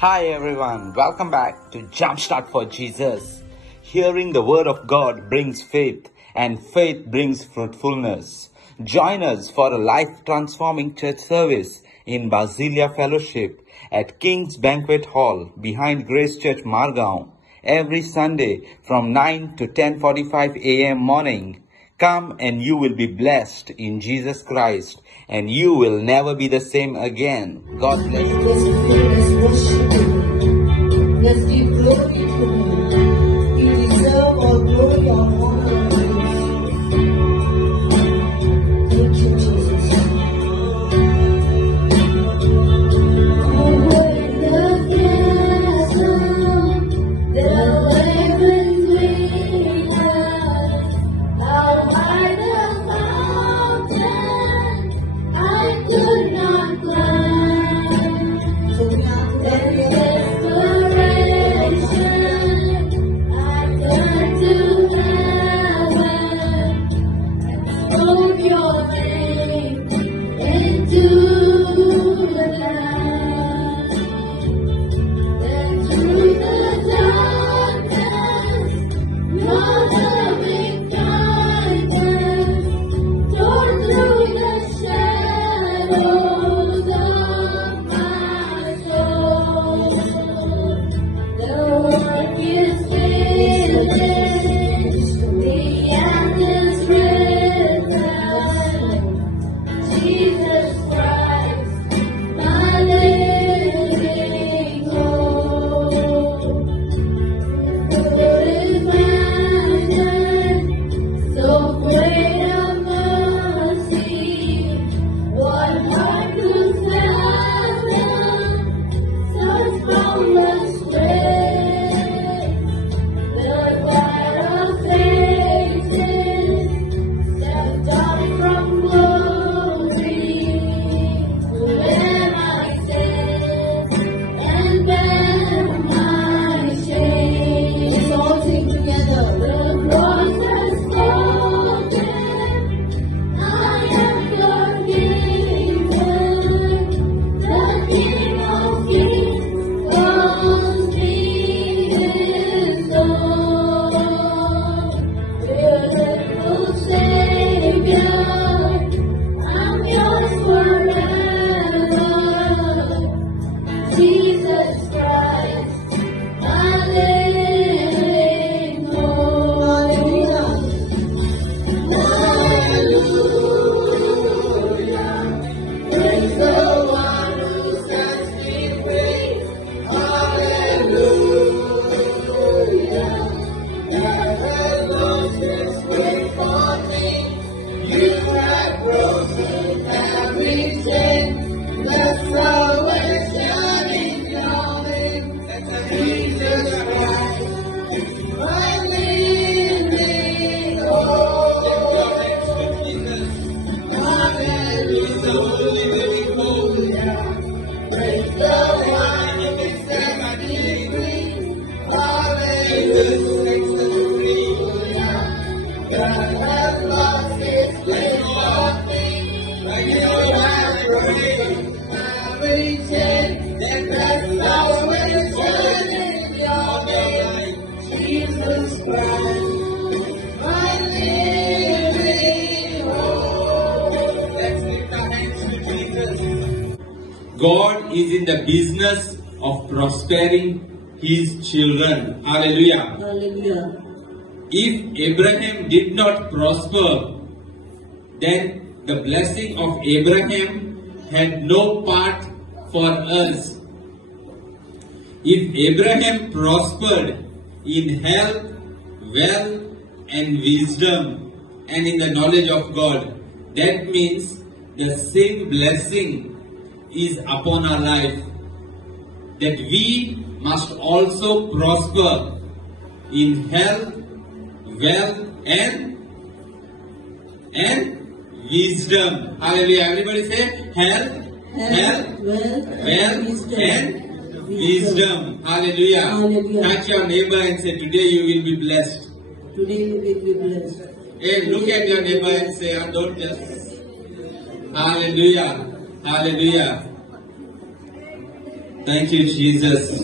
Hi everyone, welcome back to Jumpstart for Jesus. Hearing the word of God brings faith and faith brings fruitfulness. Join us for a life transforming church service in Basilia Fellowship at King's Banquet Hall behind Grace Church Margao every Sunday from 9 to 10:45 a.m. morning. Come and you will be blessed in Jesus Christ and you will never be the same again. God bless you. Let's worship Him. Let's give glory to Him. He deserves all glory, all honor, and praise. Thank you, Jesus. God is in the business of prospering His children. Hallelujah. Hallelujah. If Abraham did not prosper, then the blessing of Abraham had no part for us. If Abraham prospered in health, wealth, and wisdom, and in the knowledge of God, that means the same blessing is upon our life, that we must also prosper in health, wealth, and wisdom. Hallelujah. Everybody say health, wealth, and wisdom. Hallelujah. Hallelujah. Touch your neighbor and say, today you will be blessed. Today we will be blessed. Hey, look at your neighbor and say, don't just. Hallelujah. Hallelujah. Thank you, Jesus.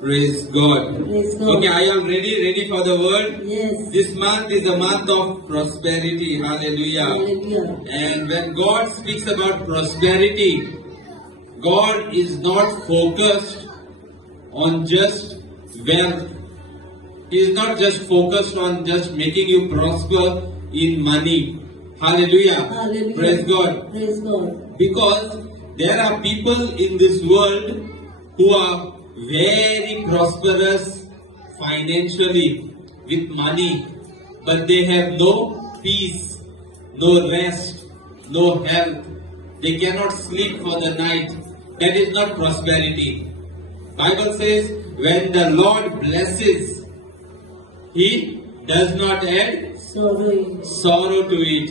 Praise God. Praise God. Okay, are you all ready for the word? Yes. This month is a month of prosperity. Hallelujah. Hallelujah. And when God speaks about prosperity, God is not focused on just wealth. He is not just focused on just making you prosper in money. Hallelujah. Hallelujah. Praise God. Praise God. Because there are people in this world who are very prosperous financially with money, but they have no peace, no rest, no health. They cannot sleep for the night. That is not prosperity. Bible says when the Lord blesses, He does not add sorrow to it.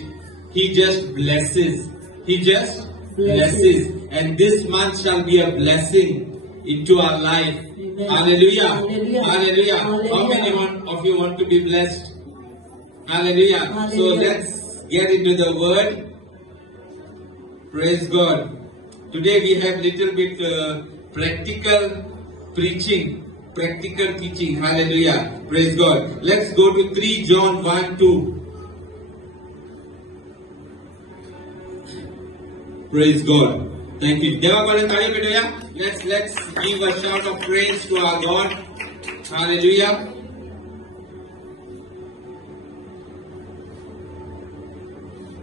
He just blesses. He just blesses. And this month shall be a blessing into our life. Amen. Hallelujah. Hallelujah. Hallelujah. Hallelujah. How many of you want to be blessed? Hallelujah. Hallelujah. So let's get into the word. Praise God. Today we have little bit practical preaching, practical teaching. Hallelujah. Praise God. Let's go to 3 John 1:2. Praise God. Thank you. Let's give a shout of praise to our God. Hallelujah.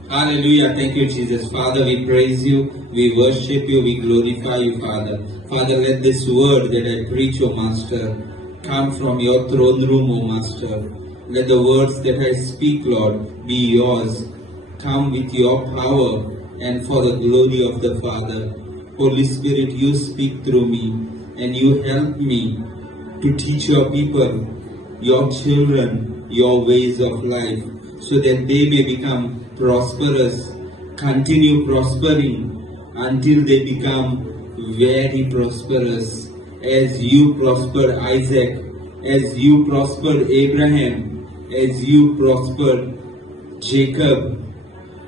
Hallelujah. Thank you, Jesus. Father, we praise you, we worship you, we glorify you, Father. Father, let this word that I preach, O Master, come from your throne room, O Master. Let the words that I speak, Lord, be yours. Come with your power and for the glory of the Father. Holy Spirit, you speak through me and you help me to teach your people, your children, your ways of life, so that they may become prosperous, continue prospering until they become very prosperous. As you prospered Isaac, as you prospered Abraham, as you prospered Jacob,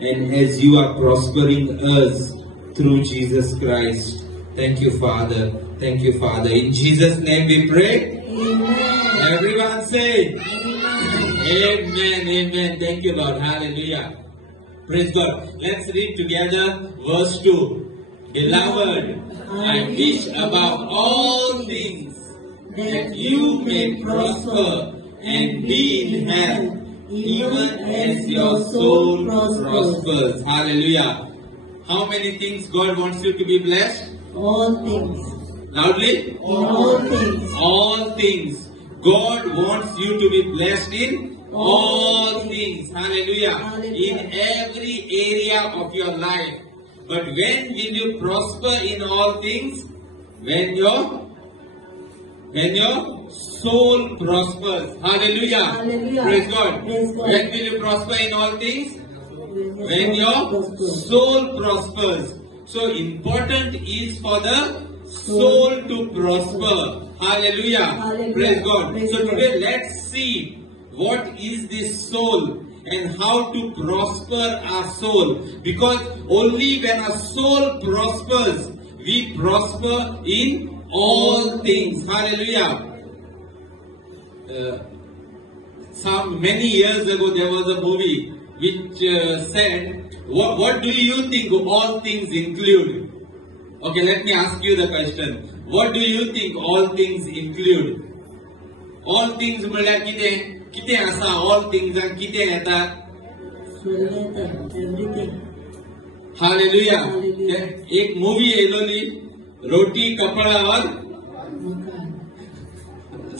and as you are prospering us through Jesus Christ. Thank you, Father. Thank you, Father. In Jesus' name we pray. Amen. Everyone say, Amen. Amen. Amen. Thank you, Lord. Hallelujah. Praise God. Let's read together verse 2. Beloved, I wish above all things that you may prosper and be in health, even as your soul prospers. Hallelujah. How many things God wants you to be blessed? All things. Loudly? In all things. All things. God wants you to be blessed in all things. Hallelujah. Hallelujah. In every area of your life. But when will you prosper in all things? When your soul prospers. Hallelujah. Hallelujah. Praise God. Praise God. When will you prosper in all things? When your soul prospers. So important is for the soul to prosper. Hallelujah. Hallelujah. Praise God. Praise So God. today let's see what is this soul and how to prosper our soul. Because only when our soul prospers, we prosper in all things. Hallelujah. Many years ago there was a movie which said, what do you think all things include? Okay, let me ask you the question. What do you think all things include? All things म्हळ्यार कितें आसा? All things कितें येता? Everything. Hallelujah. Hallelujah. एक movie येयलोली रोटी कपडा और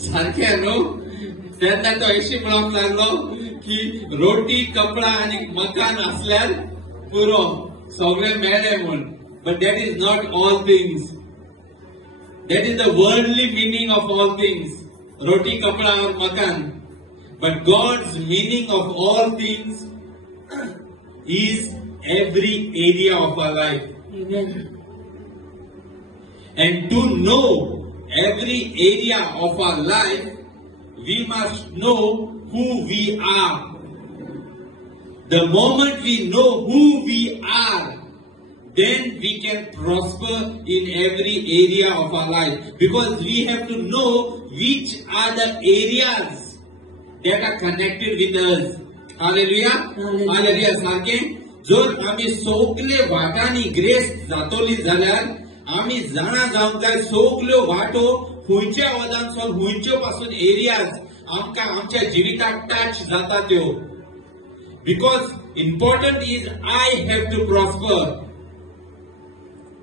सारखे न्हू तेन्ना तो अशी म्हणूंक लागलो की रोटी कपडा आनी मकान असल्यार पुरो सगळे मेळ्ळे म्हूण. But that is not all things. That is the worldly meaning of all things. Roti, kapda or makan. But God's meaning of all things is every area of our life. Amen. And to know every area of our life, we must know who we are. The moment we know who we are, then we can prosper in every area of our life. Because we have to know which are the areas that are connected with us. Hallelujah. Hallelujah. सारखे जर आम्ही सगळे वाटांनी grace जातोली जाल्यार आम्ही जाणा जावंक जाय सगळ्यो वाटो हुंयच्या वदांसून हुंयच्यो पासून एरियाज आमकां आमच्या जिविताक टच जाता त्यो. Because important is I have to prosper.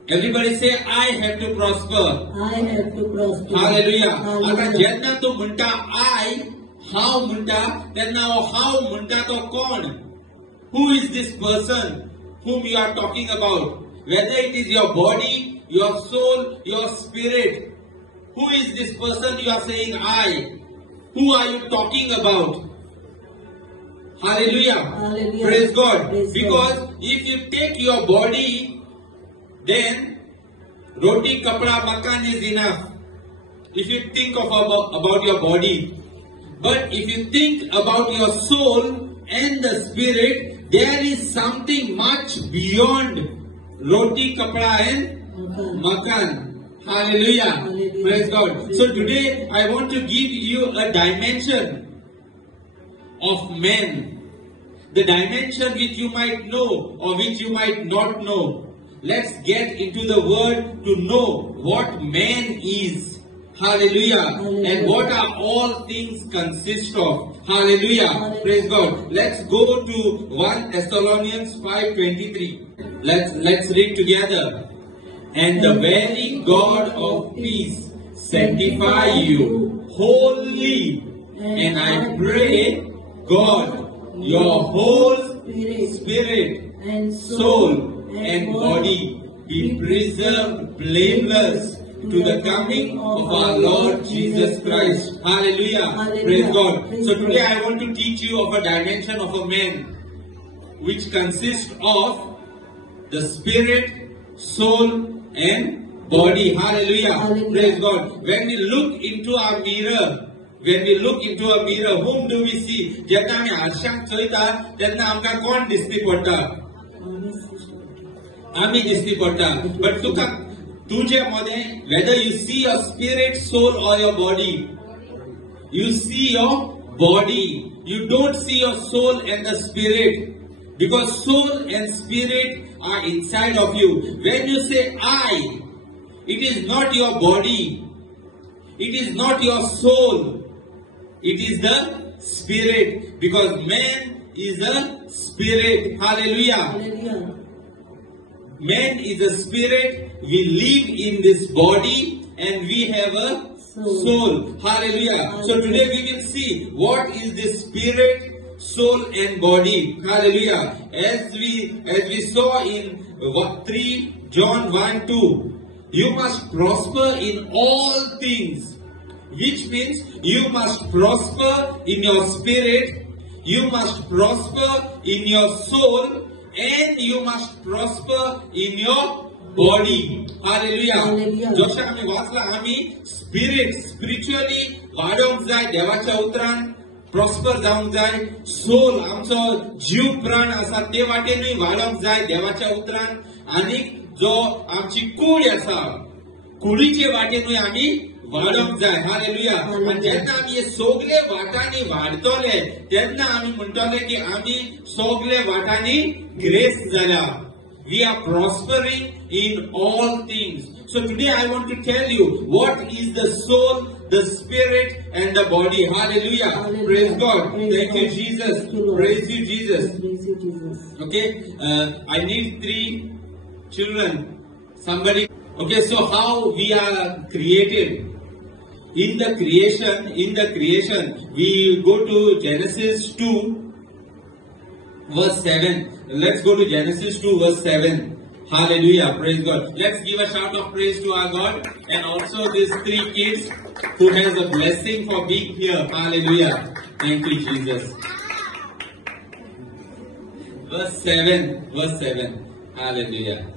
Everybody say I have to prosper. I have to prosper. Hallelujah. आता Hallelujah. जेन्ना तू म्हणटा I, हांव म्हणटा तेन्ना हो हांव म्हणटा तो कोण? Who is this person whom you are talking about? Whether it is your body, your soul, your spirit. Who is this person you are saying I? Who are you talking about? Hallelujah. Hallelujah. Praise God. Praise Because God. if you take your body, then roti, kapda, makan is enough. If you think about your body. But if you think about your soul and the spirit, there is something much beyond roti, kapda and makan. Hallelujah. Hallelujah. Praise God. So today I want to give you a dimension of men. The dimension which you might know or which you might not know. Let's get into the word to know what man is. Hallelujah. Hallelujah. And what are all things consist of. Hallelujah. Hallelujah. Praise God. Let's go to 1 Thessalonians 5:23. Let's read together. And the very God of peace sanctify you wholly. And I pray, God, your whole spirit and soul and body be preserved blameless to the coming of our Lord Jesus Christ. Hallelujah. Hallelujah. Praise God. Praise So today God. I want to teach you of a dimension of a man which consists of the spirit, soul and body. Hallelujah. Hallelujah. Praise God. When we look into our mirror, whom do we see? जेन्ना आमी आरशांत चोयता तेन्ना आमकां कोण दिश्टी पडटा? आमी दिश्टी पडटा. But तुजे मध्ये, whether you see your spirit, soul or your body, you see your body. You don't see your soul and the spirit. Because soul and spirit are inside of you. When you say I, it is not your body. It is not your soul. It is the spirit. Because man is a spirit. Hallelujah. Hallelujah. Man is a spirit. We live in this body and we have a soul. Hallelujah. So today we will see what is this spirit, soul and body. Hallelujah. As we saw in 3 John 1:2, you must prosper in all things, which means you must prosper in your spirit, you must prosper in your soul, and you must prosper in your body. Hallelujah. Hallelujah. जशें आमी वाचला आमी spiritually वाडोवंक जाय देवाच्या उतरान, prosper जावंक जाय. Soul आमचो जीव प्राण आसा ते वाटेनूय वाडोवंक जाय देवाच्या उतरान. आनी जो आमची कूड आसा कुडीचे वाटेनूय आमी वाडोवंक जाय. हालेलुया. आनी जेन्ना आमी हे सगळे वाटांनी वाडटले तेन्ना आमी म्हणटले की आमी सगळे वाटांनी ग्रेस जाल्या. We are prospering in all things. So today I want to tell you what is the soul, the spirit and the body. Hallelujah. Hallelujah. Praise God. Praise Thank God. you Jesus. Thank you, Lord. Praise you Jesus. Praise you, Jesus. Okay. I need 3 children. Somebody. Okay. So how we are created? In the creation, we go to Genesis 2 verse 7. Let's go to Genesis 2 verse 7. Hallelujah. Praise God. Let's give a shout of praise to our God and also these 3 kids who has a blessing for being here. Hallelujah. Thank you, Jesus. Verse 7. Hallelujah.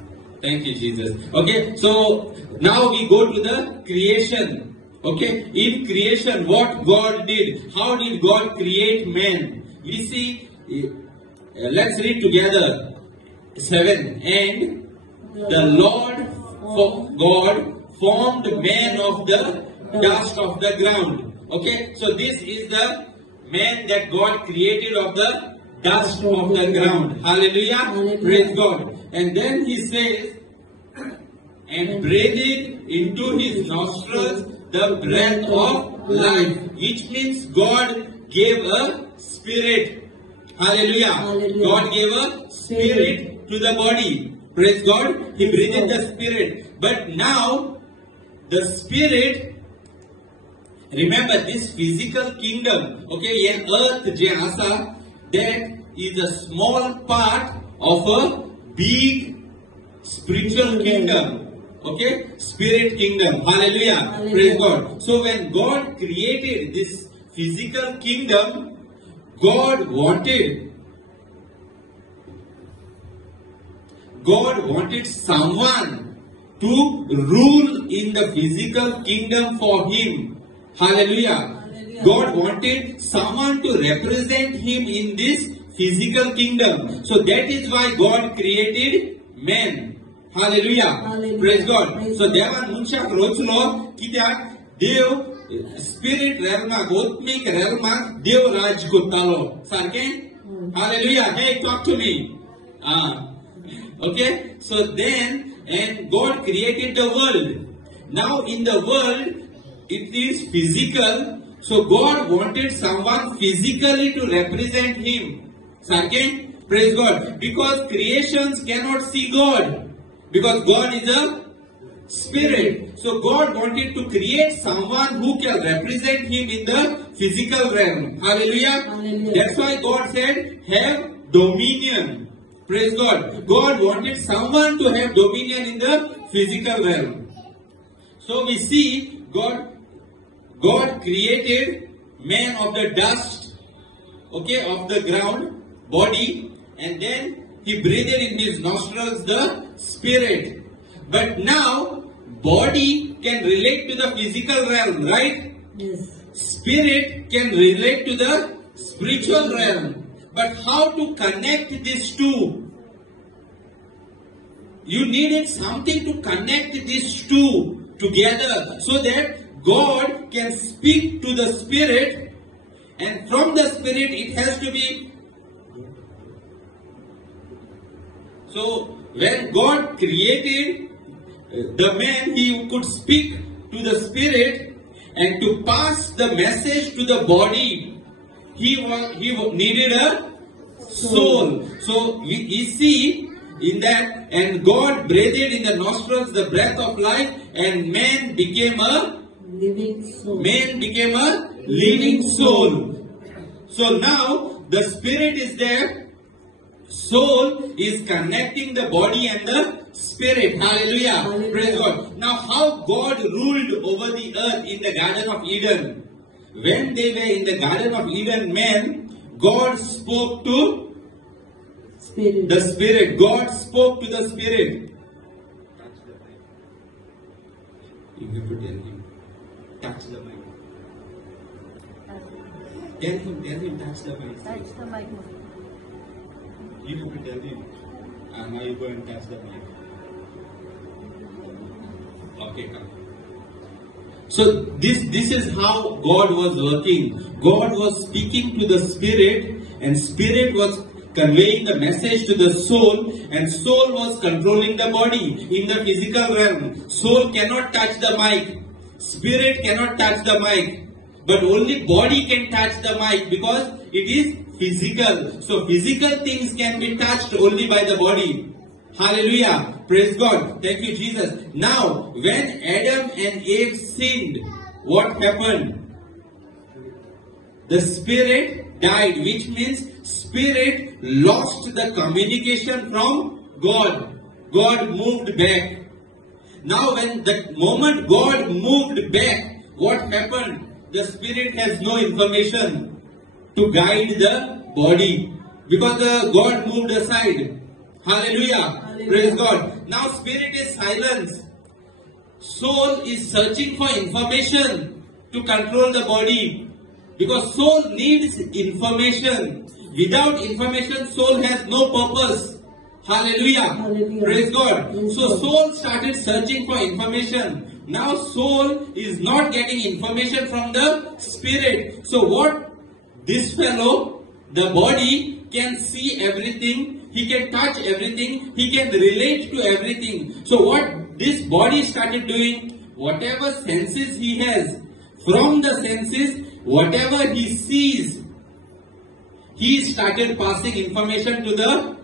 Thank you, Jesus. Okay, so now we go to the creation. Okay, in creation, what God did. How did God create man? We see, let's read together. 7. The Lord God formed man of the dust of the ground. Okay, so this is the man that God created of the dust of the ground. Hallelujah. Hallelujah. Praise God. And then he says, and breathed into his nostrils the breath of life, which means God gave a spirit. Hallelujah. Hallelujah. God gave a spirit to the body. Praise God. He breathed the spirit. But now, the spirit, remember this physical kingdom, okay, in earth, Jasa, that is a small part of a big spiritual kingdom. Okay, spirit kingdom. Hallelujah. Hallelujah. Praise God. So when God created this physical kingdom, God wanted someone to rule in the physical kingdom for him. Hallelujah. Hallelujah. God wanted someone to represent him in this physical kingdom. So that is why God created man. Hallelujah. Hallelujah. Praise God. Praise So God. देवान मनशाक रोचलो कित्याक देव spirit रेल्माक आत्मिक रेल्माक देव राज करतालो सारकें. Hallelujah. Hey, talk to me. Okay. So then, and God created the world. Now in the world, it is physical. So God wanted someone physically to represent him. Sarken? Praise God. Because creations cannot see God. Because God is a spirit. So God wanted to create someone who can represent him in the physical realm. Hallelujah. Hallelujah. That's why God said, have dominion. Praise God. God wanted someone to have dominion in the physical realm. So we see God created man of the dust, okay, of the ground, body, and then he breathed in his nostrils the spirit. But now, body can relate to the physical realm, right? Yes. Spirit can relate to the spiritual realm. But how to connect these two? You needed something to connect these two together so that God can speak to the spirit, and from the spirit it has to be. So when God created the man, he could speak to the spirit, and to pass the message to the body, he needed a soul. So we see in that, and God breathed in the nostrils the breath of life, and man became a Living soul. living soul. So now the spirit is there. Soul is connecting the body and the spirit. Hallelujah. Hallelujah. Praise God. Now how God ruled over the earth in the Garden of Eden. When they were in the Garden of Eden, man, God spoke to Spirit. the spirit. God spoke to the spirit. You have to tell him. Touch the mic. Tell him, touch the mic. Touch the mic. You have to tell him. Now you go and touch the mic. Okay, come. So this is how God was working. God was speaking to the spirit, and spirit was conveying the message to the soul, and soul was controlling the body in the physical realm. Soul cannot touch the mic. Spirit cannot touch the mic. But only body can touch the mic because it is physical. So physical things can be touched only by the body. Hallelujah. Praise God. Thank you, Jesus. Now, when Adam and Eve sinned, what happened? The spirit died, which means spirit lost the communication from God. God moved back. Now, when the moment God moved back, what happened? The spirit has no information to guide the body because God moved aside. Hallelujah. Hallelujah. Praise God. Now spirit is silence. Soul is searching for information to control the body because soul needs information. Without information, soul has no purpose. Hallelujah. Hallelujah. Praise God. Praise So God. soul started searching for information. Now soul is not getting information from the spirit. So what this fellow, the body, can see everything, he can touch everything, he can relate to everything. So what this body started doing, whatever senses he has, from the senses, whatever he sees, he started passing information to the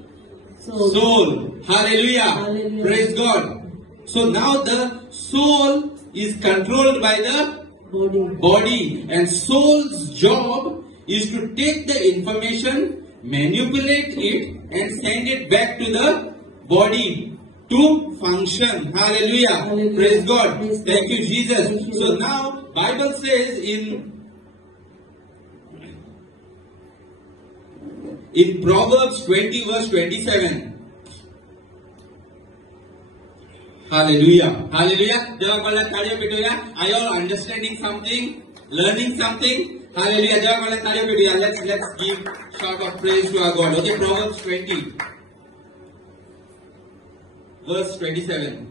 soul. Hallelujah. Hallelujah. Praise God. So now the soul is controlled by the body, and soul's job is to take the information, manipulate it, and send it back to the body to function. Hallelujah. Hallelujah. Praise God. Praise God. Thank you, Jesus. Thank you, So Lord. now Bible says in Proverbs 20 verse 27. Hallelujah. Hallelujah. Are you all understanding something? Learning something? Hallelujah. Let's give shout of praise to our God. Okay, Proverbs 20 verse 27.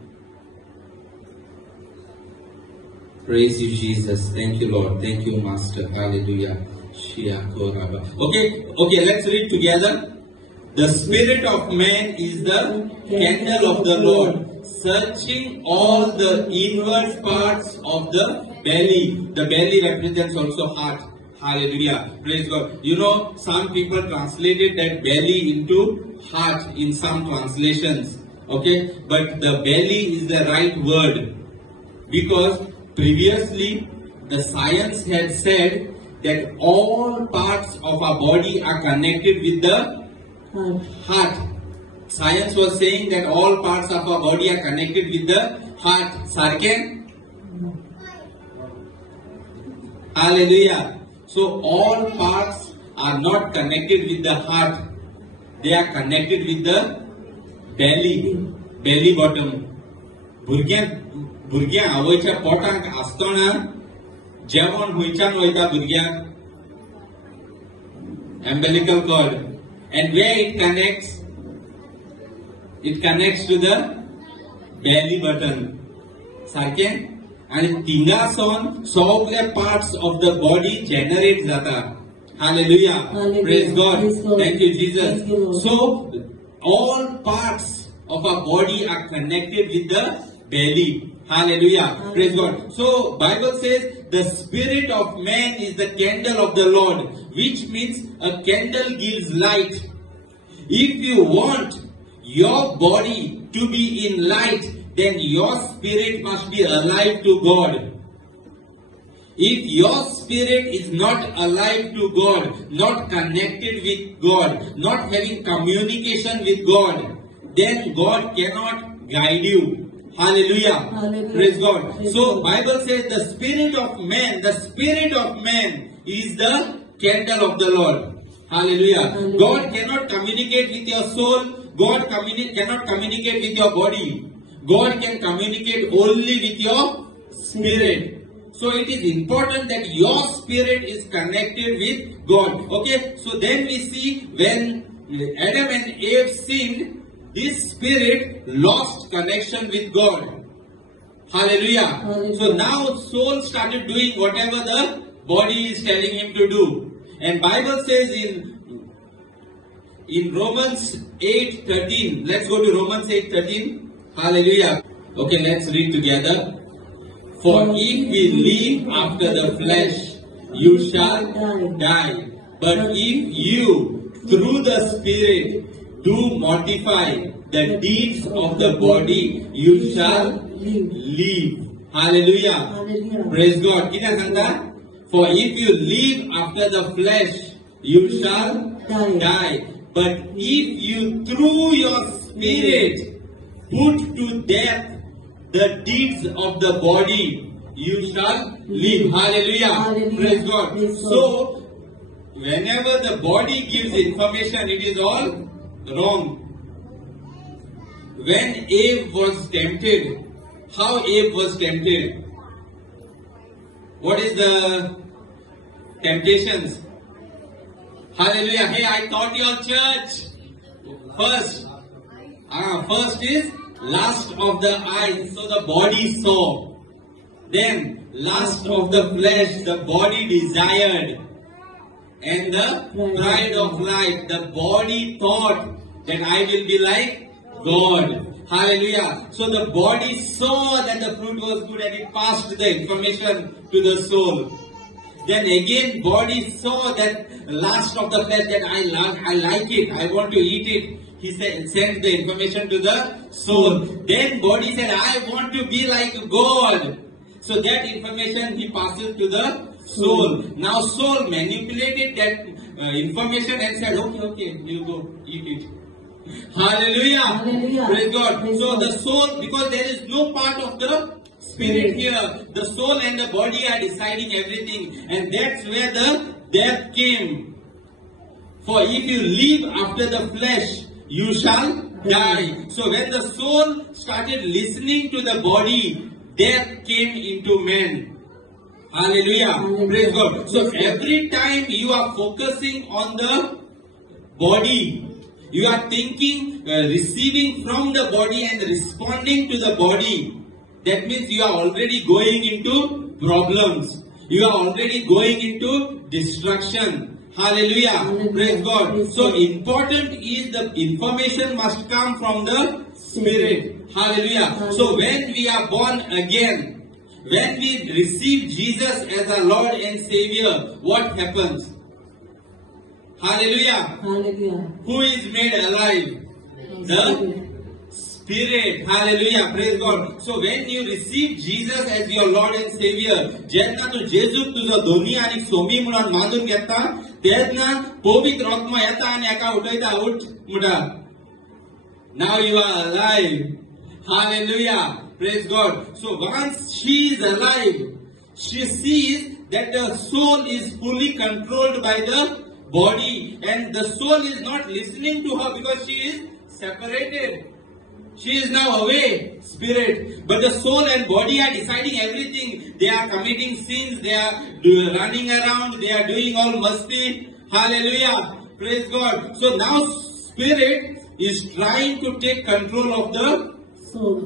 Praise you, Jesus. Thank you, Lord. Thank you, Master. Hallelujah. Okay, let's read together. The spirit of man is the candle of the Lord, searching all the inward parts of the belly. The belly represents also heart. Hallelujah. Praise God. You know, some people translated that belly into heart in some translations. Okay, but the belly is the right word, because previously the science had said that all parts of our body are connected with the heart. Science was saying that all parts of our body are connected with the heart. Sarken? Hallelujah. So all parts are not connected with the heart. They are connected with the belly bottom. भुरग्यां आवयच्या पोटांत आसतना जेवण हुंयच्यान वयता भुरग्याक, umbilical cord, and where it connects to the belly button. सारकें? आणि थिंगासोन सगळे parts of the body generate जाता. Hallelujah. Hallelujah. Praise God. Praise God. Thank you, Jesus. Thank you, Lord. So all parts of our body are connected with the belly. Hallelujah. Praise God. So Bible says the spirit of man is the candle of the Lord, which means a candle gives light. If you want your body to be in light, then your spirit must be alive to God. If your spirit is not alive to God, not connected with God, not having communication with God, then God cannot guide you. Hallelujah. Hallelujah. Praise God. Praise So God. Bible says the spirit of man is the candle of the Lord. Hallelujah. Hallelujah. God cannot communicate with your soul. God cannot communicate with your body. God can communicate only with your spirit. So it is important that your spirit is connected with God. Okay. So then we see when Adam and Eve sinned, this spirit lost connection with God. Hallelujah. Hallelujah. So now soul started doing whatever the body is telling him to do. And Bible says in Romans 8:13. Let's go to Romans 8:13. Hallelujah. Okay, let's read together. For if we live after the flesh, you shall die. But if you, through the Spirit, do mortify the deeds of the body, you shall live. Hallelujah. Hallelujah. Praise God. Kita sangka? For if you live after the flesh, you shall die. But if you through your spirit put to death the deeds of the body, you shall live. Hallelujah. Hallelujah. Praise God. Praise God. So, whenever the body gives information, it is all wrong. When Eve was tempted, how Eve was tempted? What is the temptations? Hallelujah. Hey, I taught your church first. First is lust of the eyes, so the body saw. Then lust of the flesh, the body desired. And the pride of life, the body thought that I will be like God. Hallelujah. So the body saw that the fruit was good and it passed the information to the soul. Then again body saw that lust of the flesh, that I like it, I want to eat it. He sent the information to the soul. Then body said, I want to be like God. So that information he passes to the soul. Now soul manipulated that information and said, okay, you go eat it. Hallelujah. Hallelujah. Praise God. Praise So God. the soul, because there is no part of the spirit here, the soul and the body are deciding everything, and that's where the death came. For if you live after the flesh, you shall die. So when the soul started listening to the body, death came into man. Hallelujah. Hallelujah. Praise God. So every time you are focusing on the body, you are thinking, receiving from the body and responding to the body. That means you are already going into problems. You are already going into destruction. Hallelujah. Hallelujah. Praise God. Praise So God. important is the information must come from the Spirit. Hallelujah. Hallelujah. So when we are born again, when we receive Jesus as our Lord and Savior, what happens? Hallelujah. Hallelujah. Who is made alive? The Spirit. Hallelujah. Praise God. So when you receive Jesus as your Lord and Savior, जेन्ना तू जेजूक तुझो दोनी आणि सोमी म्हणून मानून घेता, तेन्ना पवित्र आत्मा येता आणि एका उठयता, उठ मुडा. Now you are alive. Hallelujah. Praise God. So once she is alive, she sees that the soul is fully controlled by the body, and the soul is not listening to her because she is separated. She is now away, spirit. But the soul and body are deciding everything. They are committing sins. They are running around. They are doing all musty. Hallelujah. Praise God. So now spirit is trying to take control of the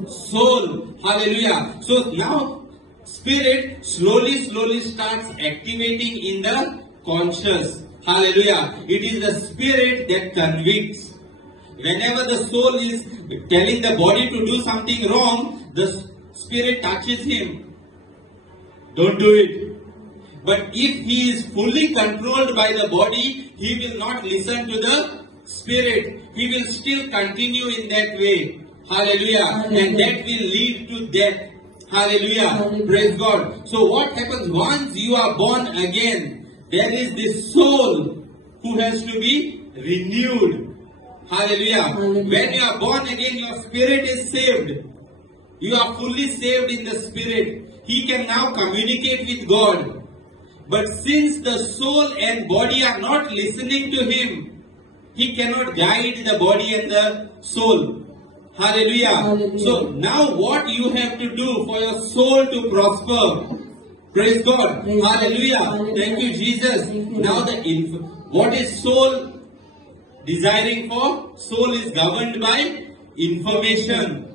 soul. Hallelujah. So now spirit slowly starts activating in the conscious. Hallelujah. It is the spirit that convicts. Whenever the soul is telling the body to do something wrong, the spirit touches him. Don't do it. But if he is fully controlled by the body, he will not listen to the spirit. He will still continue in that way. Hallelujah. Hallelujah. And that will lead to death. Hallelujah. Hallelujah. Praise God. So what happens once you are born again? There is this soul who has to be renewed. Hallelujah. Hallelujah. When you are born again, your spirit is saved. You are fully saved in the spirit. He can now communicate with God. But since the soul and body are not listening to him, he cannot guide the body and the soul. Hallelujah. Hallelujah. So now what you have to do for your soul to prosper? Praise God. Praise God. Hallelujah. Hallelujah. Thank you, Jesus. Thank you. Now what is soul desiring for? Soul is governed by information.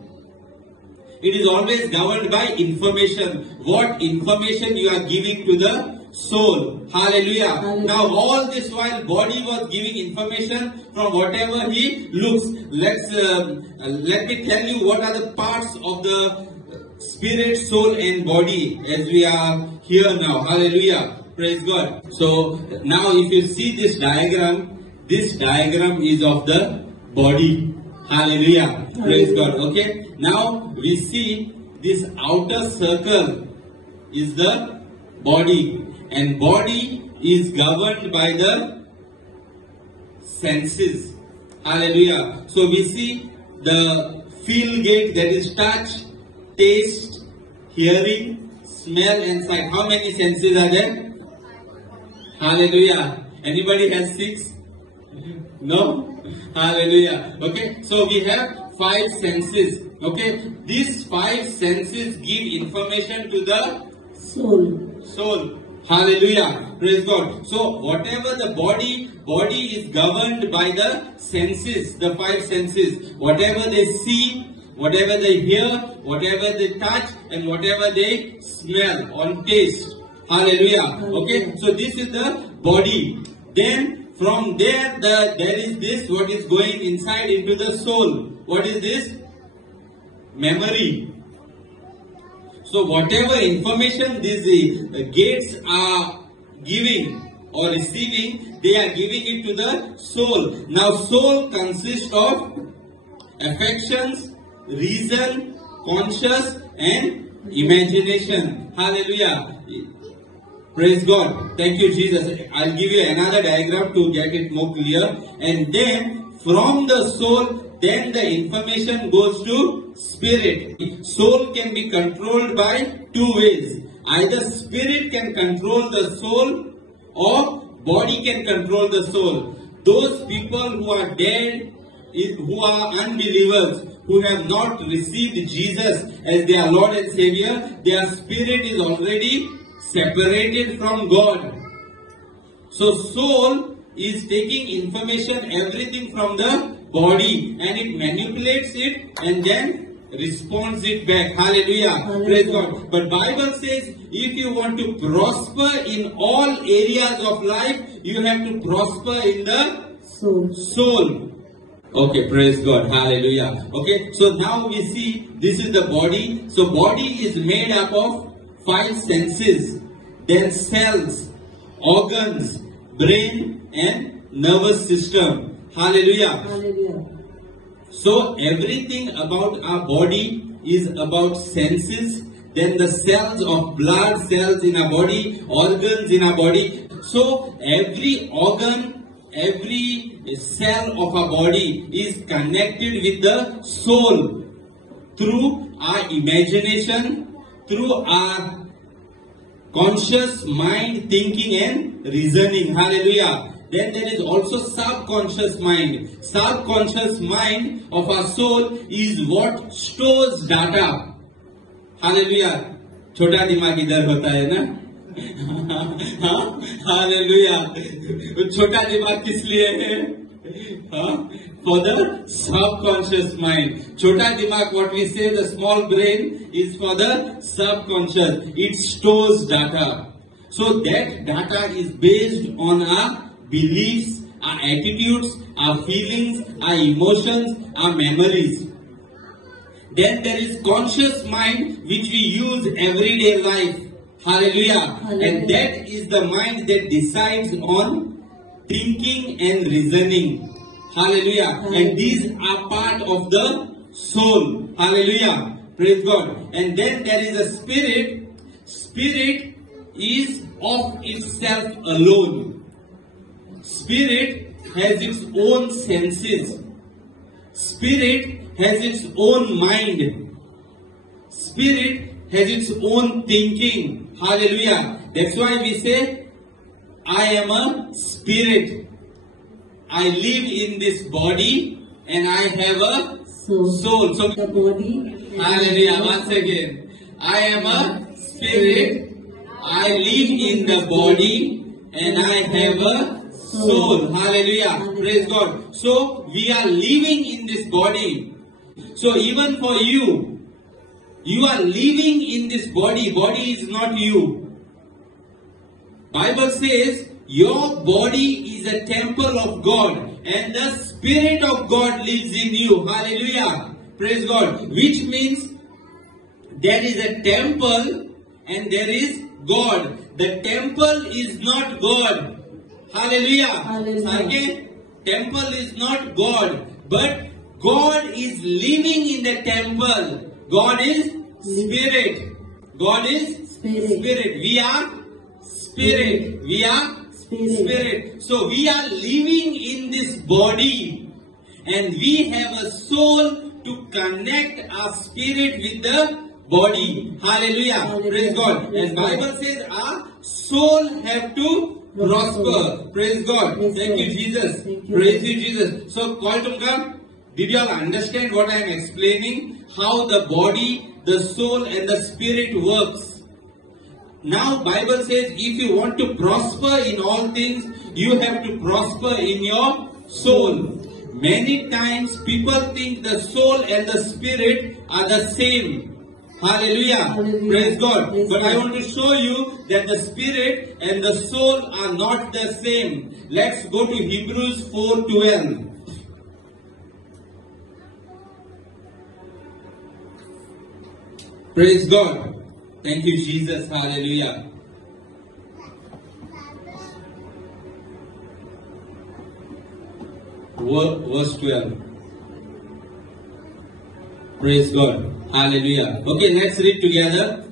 It is always governed by information. What information you are giving to the soul. Hallelujah. Hallelujah. Now all this while body was giving information from whatever he looks. Let me tell you what are the parts of the spirit, soul and body as we are here now. Hallelujah. Praise God. So now if you see this diagram is of the body. Hallelujah. Praise God. Okay. Now we see this outer circle is the body, and body is governed by the senses. Hallelujah. So we see the feel gate, that is touch, taste, hearing, smell and sight. How many senses are there? Hallelujah. Anybody has 6? No? Hallelujah. Okay. So we have 5 senses. Okay. These 5 senses give information to the Soul. soul. Hallelujah. Praise God. So whatever the body is governed by the senses, the five senses. Whatever they see, whatever they hear, whatever they touch, and whatever they smell or taste. Hallelujah. Okay. So this is the body. Then from there, there is this what is going inside into the soul. What is this? Memory. So whatever information these gates are giving or receiving, they are giving it to the soul. Now soul consists of affections, reason, conscious and imagination. Hallelujah. Praise God. Thank you, Jesus. I'll give you another diagram to get it more clear. And then from the soul, then the information goes to spirit. Soul can be controlled by two ways. Either spirit can control the soul or body can control the soul. Those people who are dead, who are unbelievers, who have not received Jesus as their Lord and Savior, their spirit is already separated from God. So soul is taking information, everything from the body, and it manipulates it and then responds it back. Hallelujah. Hallelujah. Praise God. But Bible says if you want to prosper in all areas of life, you have to prosper in the soul. Okay, praise God. Hallelujah. Okay, so now we see this is the body. So body is made up of five senses, then cells, organs, brain and nervous system. Hallelujah. Hallelujah. So everything about our body is about senses, then the cells of blood, cells in our body, organs in our body. So every organ, every cell of our body is connected with the soul through our imagination, through our conscious mind, thinking and reasoning. Hallelujah. Then there is also subconscious mind. Subconscious mind of our soul is what stores data. Hallelujah. छोटा दिमाग इधर होता है ना? Hallelujah. छोटा दिमाग किस लिए है? For the subconscious mind. छोटा दिमाग, what we say, the small brain, is for the subconscious. It stores data. So that data is based on our beliefs, our attitudes, our feelings, our emotions, our memories. Then there is conscious mind which we use everyday life. Hallelujah. Hallelujah. And that is the mind that decides on thinking and reasoning. Hallelujah. Hallelujah. And these are part of the soul. Hallelujah. Praise God. And then there is a spirit. Spirit is of itself alone. Spirit has its own senses. Spirit has its own mind. Spirit has its own thinking. Hallelujah. That's why we say, I am a spirit. I live in this body and I have a soul. So, The body. hallelujah. Once again. I am a spirit. I live in the body and I have a soul. Hallelujah. Praise God. So we are living in this body. So even for you, you are living in this body. Body is not you. Bible says your body is a temple of God and the Spirit of God lives in you. Hallelujah. Praise God. Which means there is a temple and there is God. The temple is not God. Hallelujah. Hallelujah. Again, temple is not God, but God is living in the temple. God is spirit. God is Spirit. We are spirit. We are spirit. So we are living in this body and we have a soul to connect our spirit with the body. Hallelujah. Hallelujah. Praise God. Praise And God. Bible says our soul have to prosper. Praise God. Yes, Thank you, Lord. Jesus. Thank you. Praise you, Jesus. So, Koitumka, did you all understand what I am explaining? How the body, the soul and the spirit works. Now Bible says if you want to prosper in all things, you have to prosper in your soul. Many times people think the soul and the spirit are the same. Hallelujah. Hallelujah. Praise God. Praise But I God. want to show you that the spirit and the soul are not the same. Let's go to Hebrews 4:12. Praise God. Thank you, Jesus. Hallelujah. Verse 12. Praise God. Hallelujah. Okay, let's read together.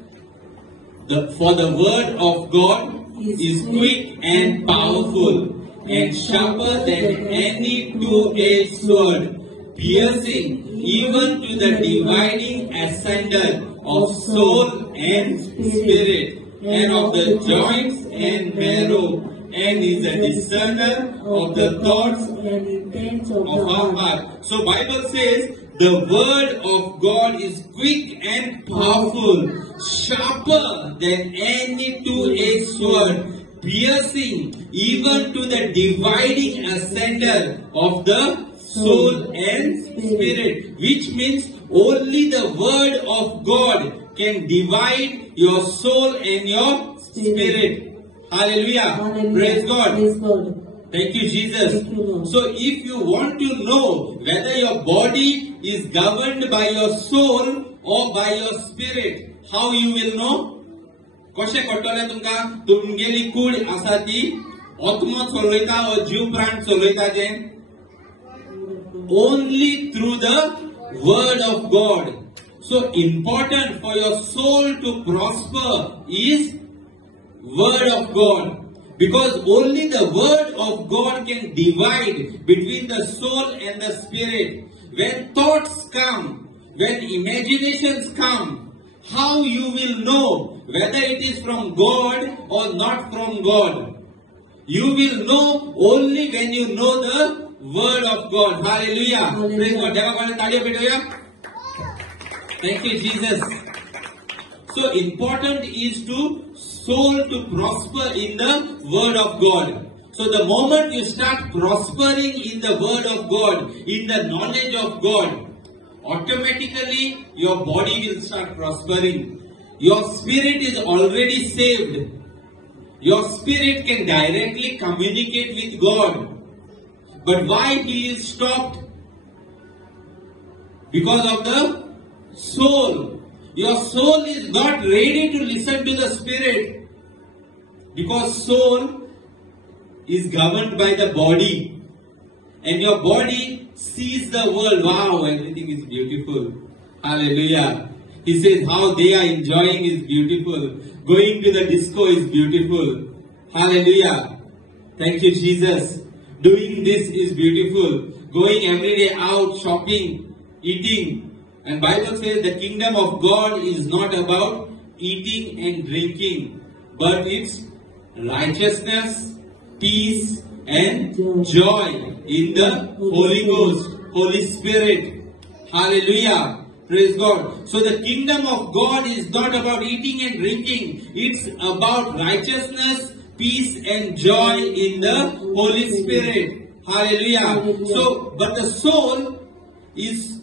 For the word of God is quick and powerful and sharper than any two-edged sword, piercing even to the dividing asunder of soul and spirit, and of the joints and marrow, and is a discerner of the thoughts and intents of of the our heart. heart. So Bible says the word of God is quick and powerful, sharper than any two-edged sword, piercing even to the dividing asunder of the soul and spirit, which means only the word of God can divide your soul and your spirit. Hallelujah. Hallelujah. Praise God. Praise God. Thank you, Jesus. Thank you, Lord. So if you want to know whether your body is governed by your soul or by your spirit, how you will know? कशें कळटलें तुमकां तुमगेली कूड आसा ती आत्मा चलयता वा जीव प्राण चलयता जें only through the word of God. So important for your soul to prosper is word of God. Because only the word of God can divide between the soul and the spirit. When thoughts come, when imaginations come, how you will know whether it is from God or not from God? You will know only when you know the word of God. Hallelujah. Hallelujah. Praise God. देवा को तालियां पिटाइए. Thank you, Jesus. So important is to soul to prosper in the word of God. So the moment you start prospering in the word of God, in the knowledge of God, automatically your body will start prospering. Your spirit is already saved. Your spirit can directly communicate with God. But why he is stopped? Because of the soul. Your soul is not ready to listen to the spirit. Because soul is governed by the body. And your body sees the world. Wow, everything is beautiful. Hallelujah. He says how they are enjoying is beautiful. Going to the disco is beautiful. Hallelujah. Thank you, Jesus. Doing this is beautiful. Going every day out, shopping, eating. And Bible says the kingdom of God is not about eating and drinking, but it's righteousness, peace, and joy in the Holy Ghost, Holy Spirit. Hallelujah. Praise God. So the kingdom of God is not about eating and drinking. It's about righteousness, peace, and joy in the Holy Spirit. Hallelujah. So, but the soul is,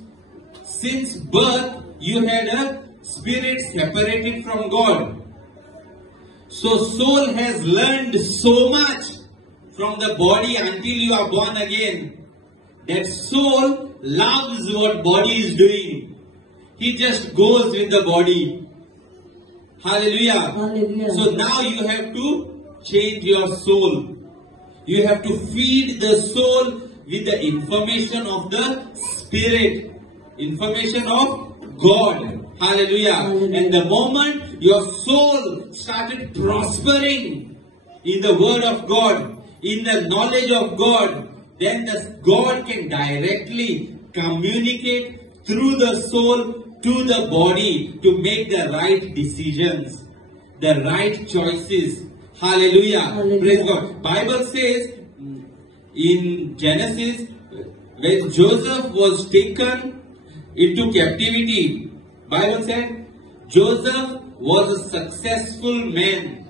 since birth, you had a spirit separated from God. So soul has learned so much from the body until you are born again. That soul loves what body is doing. He just goes with the body. Hallelujah. Hallelujah. So now you have to change your soul. You have to feed the soul with the information of the Spirit. Information of God. Hallelujah. Hallelujah. And the moment your soul started prospering in the Word of God, in the knowledge of God, then God can directly communicate through the soul to the body to make the right decisions, the right choices. Hallelujah. Hallelujah. Praise God. Bible says in Genesis, when Joseph was taken into captivity, Bible said Joseph was a successful man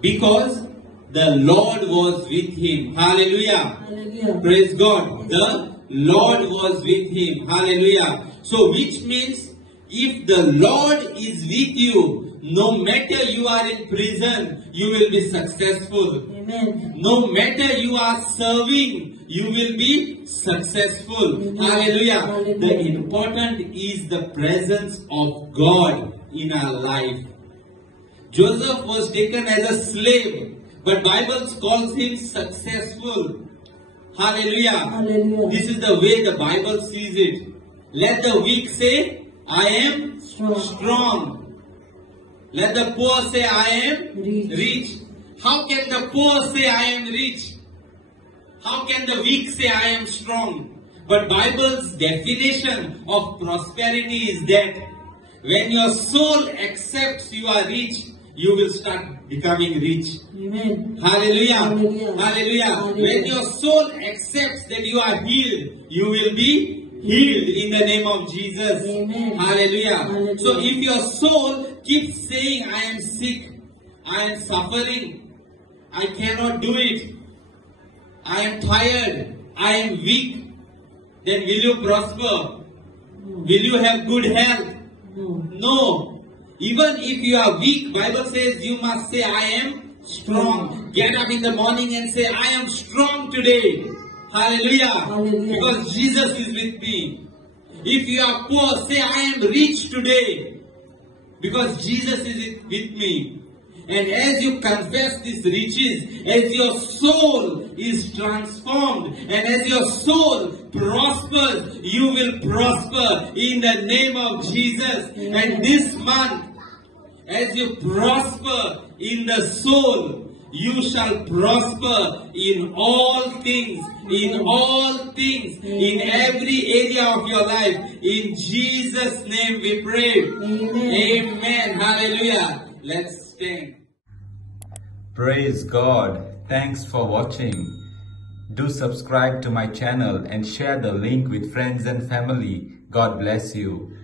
because the Lord was with him. Hallelujah. Hallelujah. Praise God. The Lord was with him. Hallelujah. So which means if the Lord is with you, no matter you are in prison, you will be successful. Amen. No matter you are serving, you will be successful. Amen. Hallelujah. Hallelujah. The important is the presence of God in our life. Joseph was taken as a slave, but Bible calls him successful. Hallelujah. Hallelujah. This is the way the Bible sees it. Let the weak say, I am strong. Let the poor say, I am rich. How can the poor say, I am rich? How can the weak say, I am strong? But Bible's definition of prosperity is that when your soul accepts you are rich, you will start becoming rich. Amen. Hallelujah. Hallelujah. Hallelujah. Hallelujah. When your soul accepts that you are healed, you will be healed in the name of Jesus. Amen. Hallelujah. Hallelujah. So if your soul keeps saying, I am sick, I am suffering, I cannot do it, I am tired, I am weak, then will you prosper? Will you have good health? No. No. Even if you are weak, Bible says you must say, I am strong. Get up in the morning and say, I am strong today. Hallelujah. Hallelujah. Because Jesus is with me. If you are poor, say, I am rich today. Because Jesus is with me. And as you confess these riches, as your soul is transformed, and as your soul prospers, you will prosper in the name of Jesus. Amen. And this month, as you prosper in the soul, you shall prosper in all things, in all things, in every area of your life. In Jesus' name we pray. Amen. Amen. Hallelujah. Let's stand. Praise God. Thanks for watching. Do subscribe to my channel and share the link with friends and family. God bless you.